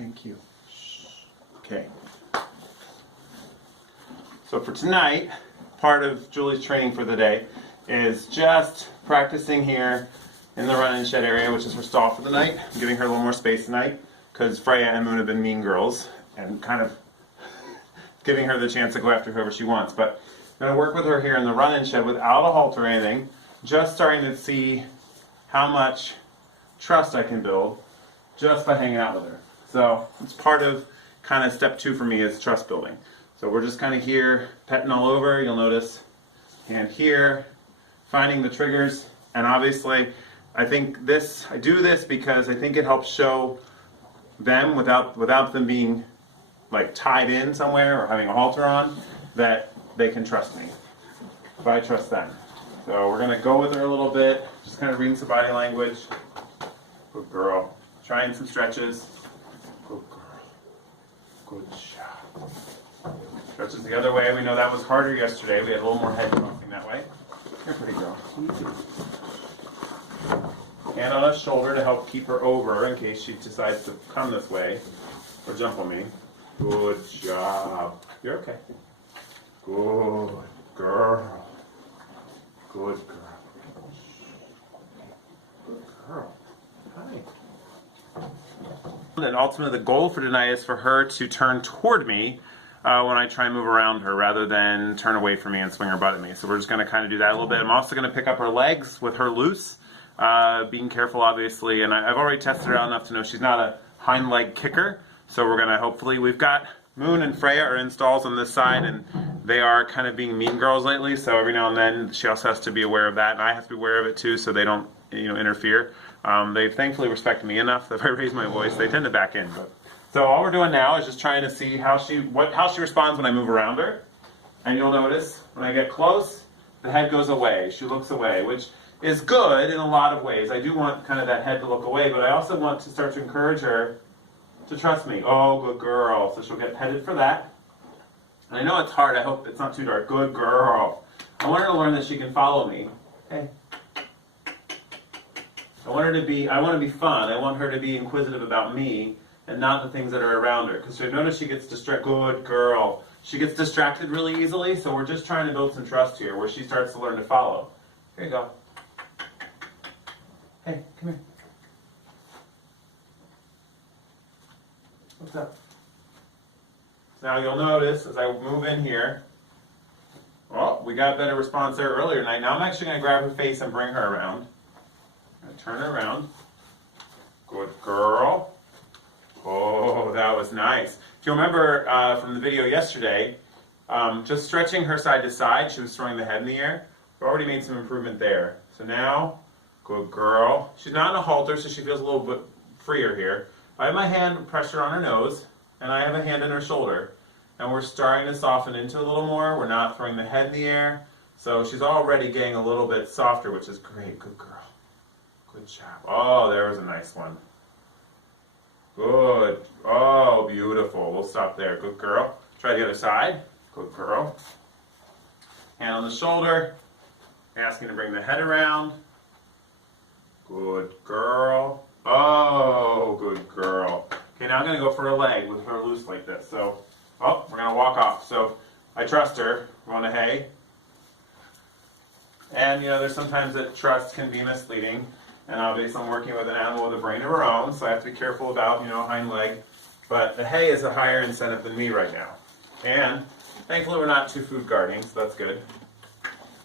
Thank you. Okay. So for tonight, part of Julie's training for the day is just practicing here in the run and shed area, which is her stall for the night. I'm giving her a little more space tonight because Freya and Moon have been mean girls and kind of giving her the chance to go after whoever she wants. But I'm going to work with her here in the run and shed without a halter or anything, just starting to see how much trust I can build just by hanging out with her. So it's part of kind of step 2 for me is trust building. So we're just kind of here petting all over, you'll notice, and here, finding the triggers, and obviously I do this because I think it helps show them without them being like tied in somewhere or having a halter on, that they can trust me if I trust them. So we're going to go with her a little bit, just kind of reading some body language. Good girl. Trying some stretches. Good girl. Good job. Stretches the other way. We know that was harder yesterday. We had a little more head crossing that way. You're pretty girl. Hand on her shoulder to help keep her over in case she decides to come this way or jump on me. Good job. You're okay. Good girl. Good girl. Good girl. Hi. And ultimately the goal for tonight is for her to turn toward me when I try and move around her rather than turn away from me and swing her butt at me. So we're just going to kind of do that a little bit. I'm also going to pick up her legs with her loose, being careful obviously, and I've already tested her out enough to know she's not a hind leg kicker. So we're going to hopefully, we've got Moon and Freya are in stalls on this side, and they are kind of being mean girls lately, so every now and then she also has to be aware of that, and I have to be aware of it too, so they don't, interfere. They thankfully respect me enough that if I raise my voice, they tend to back in. So all we're doing now is just trying to see how she responds when I move around her, and you'll notice when I get close, the head goes away. She looks away, which is good in a lot of ways. I do want kind of that head to look away, but I also want to start to encourage her to trust me. Oh, good girl. So she'll get petted for that. And I know it's hard. I hope it's not too dark. Good girl. I want her to learn that she can follow me. Hey. I want to be fun. I want her to be inquisitive about me and not the things that are around her. Because you notice she gets distracted. Good girl. She gets distracted really easily, so we're just trying to build some trust here where she starts to learn to follow. Here you go. Hey, come here. What's up? Now you'll notice as I move in here, oh, we got a better response there earlier tonight. Now I'm actually going to grab her face and bring her around. I'm going to turn her around. Good girl. Oh, that was nice. If you remember from the video yesterday, just stretching her side to side, she was throwing the head in the air. We've already made some improvement there. So now, good girl. She's not in a halter, so she feels a little bit freer here. I have my hand pressure on her nose, and I have a hand in her shoulder. And we're starting to soften into a little more. We're not throwing the head in the air. So she's already getting a little bit softer, which is great. Good girl. Good job. Oh, there was a nice one. Good. Oh, beautiful. We'll stop there. Good girl. Try the other side. Good girl. Hand on the shoulder. Asking to bring the head around. Good girl. Oh, good girl. Okay, now I'm going to go for a leg with her loose like this. So, oh, we're going to walk off. So, I trust her. We're on the hay. And, there's sometimes that trust can be misleading. And obviously I'm working with an animal with a brain of her own, so I have to be careful about, hind leg. But the hay is a higher incentive than me right now. And, thankfully we're not too food guarding, so that's good.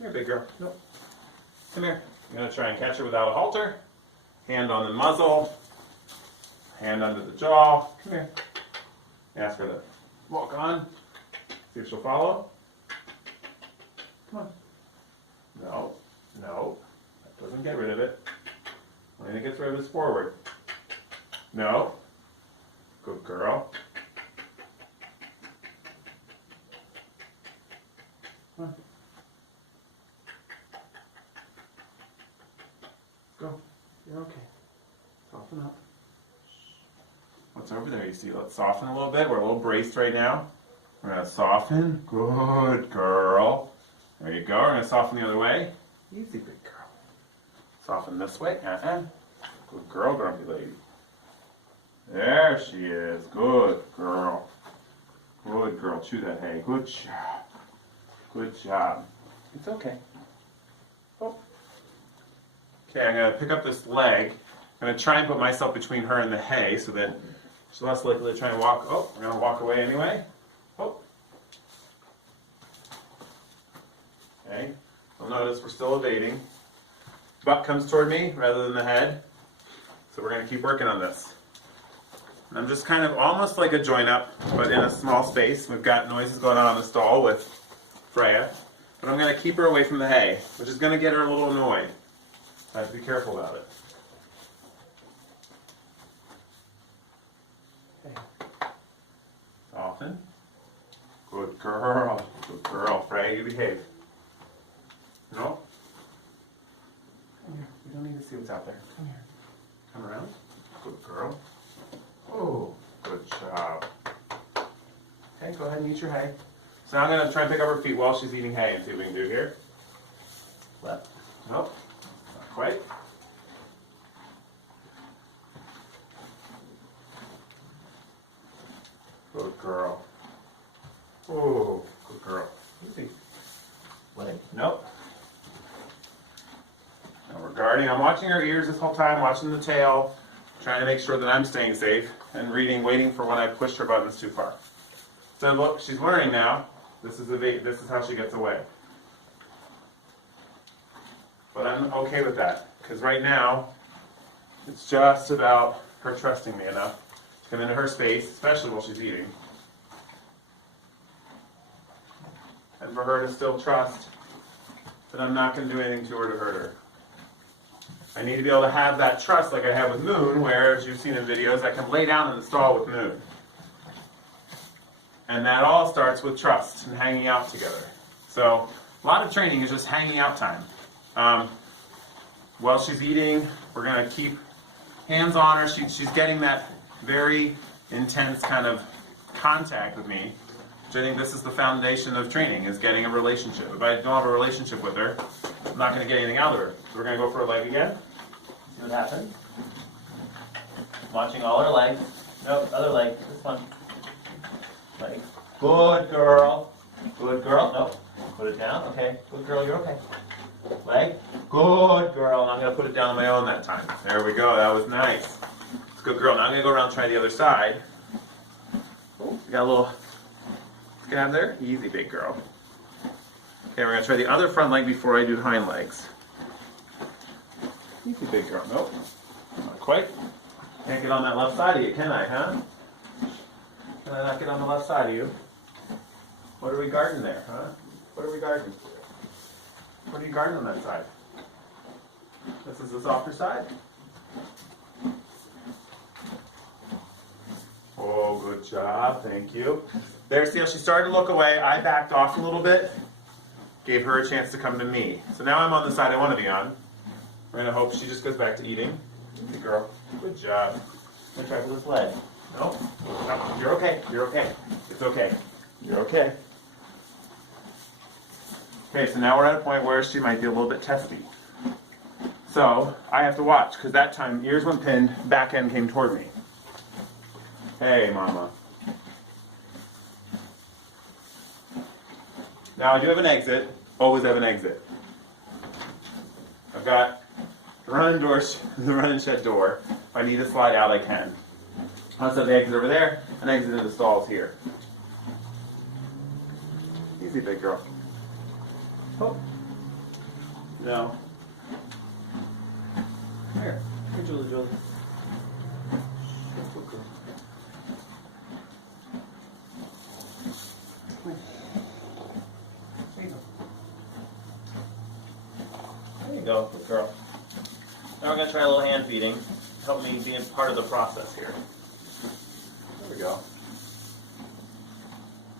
Here, big girl. Nope. Come here. I'm going to try and catch her without a halter. Hand on the muzzle, hand under the jaw. Come here. Ask her to walk on. See if she'll follow. Come on. No, no. That doesn't get rid of it. Only thing that gets rid of it is forward. No. Good girl. Come on. Go. You're okay. Soften up. What's over there? You see, let's soften a little bit. We're a little braced right now. We're going to soften. Good girl. There you go. We're going to soften the other way. Easy, big girl. Soften this way. Good girl, grumpy lady. There There she is. Good girl. Good girl. Chew that hay. Good job. Good job. It's okay. Oh. Okay, I'm going to pick up this leg. I'm going to try and put myself between her and the hay so that she's less likely to try and walk. Oh, we're going to walk away anyway. Oh. Okay. You'll notice we're still evading. Butt comes toward me rather than the head. So we're going to keep working on this. And I'm just kind of almost like a join up, but in a small space. We've got noises going on in the stall with Freya. But I'm going to keep her away from the hay, which is going to get her a little annoyed. I have to be careful about it. Okay. Soften. Good girl. Good girl. Freya, you behave. No? Come here. We don't need to see what's out there. Come here. Come around. Good girl. Oh, good job. Okay, go ahead and eat your hay. So now I'm going to try and pick up her feet while she's eating hay and see what we can do here. Left. Nope. Not quite. Good girl. Oh, good girl. Easy. Leg. Nope. Now we're guarding. I'm watching her ears this whole time, watching the tail, trying to make sure that I'm staying safe, and reading, waiting for when I push her buttons too far. So look, she's learning now. This is how she gets away. But I'm okay with that, because right now, it's just about her trusting me enough to come into her space, especially while she's eating. And for her to still trust that I'm not going to do anything to her to hurt her. I need to be able to have that trust like I have with Moon, where, as you've seen in videos, I can lay down in the stall with Moon. And that all starts with trust and hanging out together. So a lot of training is just hanging out time. While she's eating, we're going to keep hands on her. She's getting that very intense kind of contact with me, which I think this is the foundation of training, is getting a relationship. If I don't have a relationship with her, I'm not going to get anything out of her. So we're going to go for a leg again. See what happens. Watching all her legs. Nope, other leg. This one. Leg. Good girl. Good girl. Nope. Put it down. Okay. Good girl, you're okay. Leg. Good girl. And I'm going to put it down on my own that time. There we go. That was nice. Good girl. Now I'm going to go around and try the other side. Oh, you got a little scab there. Easy, big girl. Okay, we're going to try the other front leg before I do hind legs. Easy, big girl. Nope. Not quite. Can't get on that left side of you, can I, huh? Can I not get on the left side of you? What are we guarding there, huh? What are we guarding? What are you guarding on that side? This is the softer side? Oh, good job. Thank you. There, see how she started to look away. I backed off a little bit. Gave her a chance to come to me. So now I'm on the side I want to be on. We're going to hope she just goes back to eating. Good girl. Good job. I'm going to try for this leg. No. No. You're okay. You're okay. It's okay. You're okay. Okay, so now we're at a point where she might be a little bit testy. So I have to watch, because that time ears went pinned, back end came toward me. Hey, mama. Now I do have an exit. Always have an exit. I've got the run and shed door. If I need to slide out, I can. I also have the exit over there, and exit into the stalls here. Easy, big girl. Oh. No. Here, Julie. There you go, good girl. Now we're going to try a little hand feeding. Help me be a part of the process here. There we go.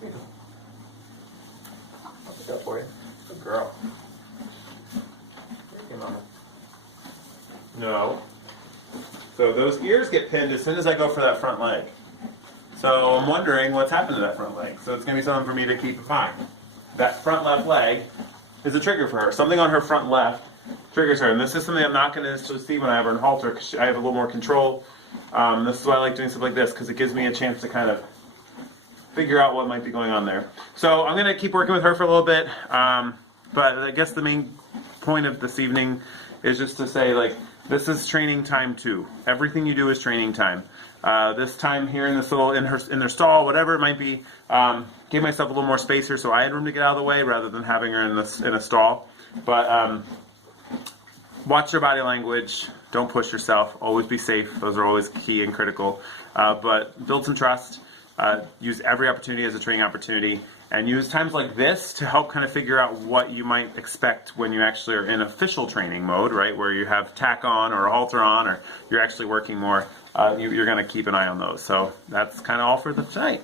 There you go. I'll pick up for you. Good girl. Okay, mama. No. So those ears get pinned as soon as I go for that front leg. So I'm wondering what's happened to that front leg. So it's going to be something for me to keep in mind. That front left leg is a trigger for her. Something on her front left triggers her. And this is something I'm not going to see when I have her in halter, because I have a little more control This is why I like doing stuff like this, because it gives me a chance to kind of figure out what might be going on there. So I'm going to keep working with her for a little bit, but I guess the main point of this evening is just to say, like, this is training time too. Everything you do is training time. This time here in this little in their stall, whatever it might be, gave myself a little more space here, so I had room to get out of the way rather than having her in a stall. But watch your body language. Don't push yourself. Always be safe. Those are always key and critical. But build some trust. Use every opportunity as a training opportunity, and use times like this to help kind of figure out what you might expect when you actually are in official training mode, right? Where you have tack on or a halter on, or you're actually working more. You're going to keep an eye on those. So that's kind of all for the tonight.